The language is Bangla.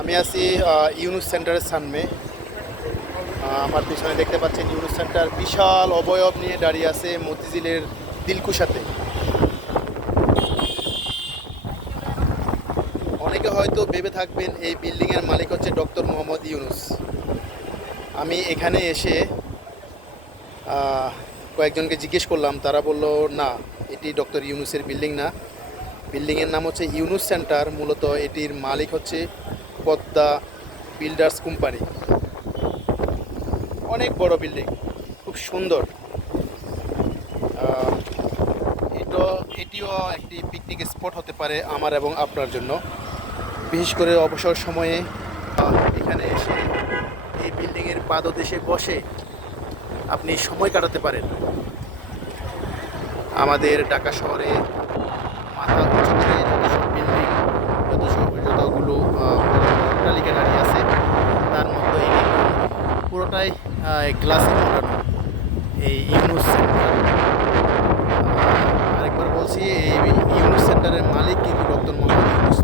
আমি আছি ইউনুস সেন্টারের সামনে। আমার পিছনে দেখতে পাচ্ছেন ইউনুস সেন্টার বিশাল অবয়ব নিয়ে দাঁড়িয়ে আছে মতিঝিলের দিলকুশাতে অনেকে হয়তো ভেবে থাকবেন এই বিল্ডিংয়ের মালিক হচ্ছে ডক্টর মোহাম্মদ ইউনুস। আমি এখানে এসে কয়েকজনকে জিজ্ঞেস করলাম, তারা বলল, না, এটি ডক্টর ইউনুসের বিল্ডিং না। বিল্ডিংয়ের নাম হচ্ছে ইউনুস সেন্টার। মূলত এটির মালিক হচ্ছে পদ্মা বিল্ডার্স কোম্পানি। অনেক বড় বিল্ডিং, খুব সুন্দর। এটা, এটিও একটি পিকনিক স্পট হতে পারে আমার এবং আপনার জন্য। বিশেষ করে অবসর সময়ে এখানে এসে এই বিল্ডিংয়ের পাদদেশে বসে আপনি সময় কাটাতে পারেন। আমাদের ঢাকা শহরে মাথা উঁচু যত সব বিল্ডিং যত সব যতগুলো অট্টালিকা দাঁড়িয়ে আছে, তার মধ্যে এই পুরোটাই গ্লাসে মোড়ানো এই ইউনুস সেন্টার আরেকবার বলছি, এই ইউনুস সেন্টারের মালিক কিন্তু ডক্টর মোহাম্মদ ইউনুস।